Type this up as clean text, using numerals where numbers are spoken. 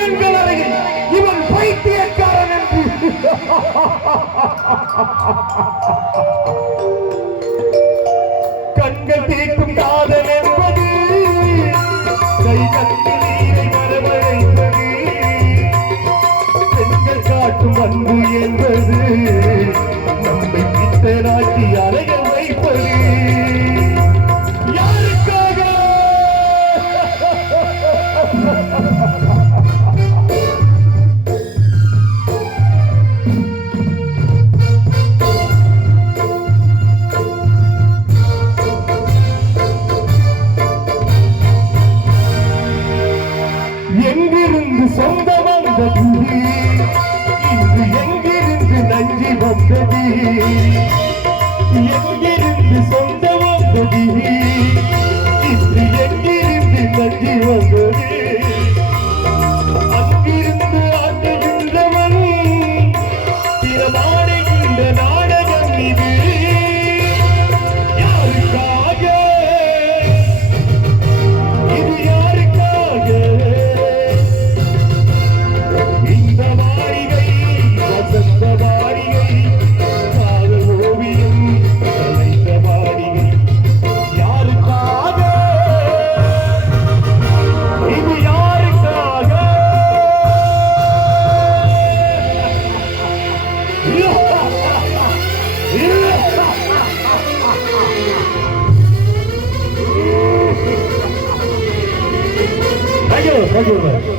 எங்கள் அறையில் இவன் பைத்தியக்காரன் என்று கண்கள் தீர்க்கும் காதல் என்பது கை கண்டு நீரை வரவழைப்பது பெண்கள் காட்டும் அன்பு என்பது நம்மை பித்தராட்டி அறைய வைப்பது யாருக்காக எங்கிருந்து சொந்த வந்தது இன்று எங்கிருந்து நஞ்சி வந்தது எங்கிருந்து சொந்த வந்தது இன்று எங்கிருந்து நஞ்சி வந்தது அங்கிருந்து ஆட்டுகின்றவன் திறமாடுகின்ற நாடகம் இது யாருக்காக இது யாருக்காக இந்த மாளிகை வசந்த மாளிகை காதல் ஓவியம் கலைந்த மாளிகை யாருக்காக இது யாருக்காக Thank you.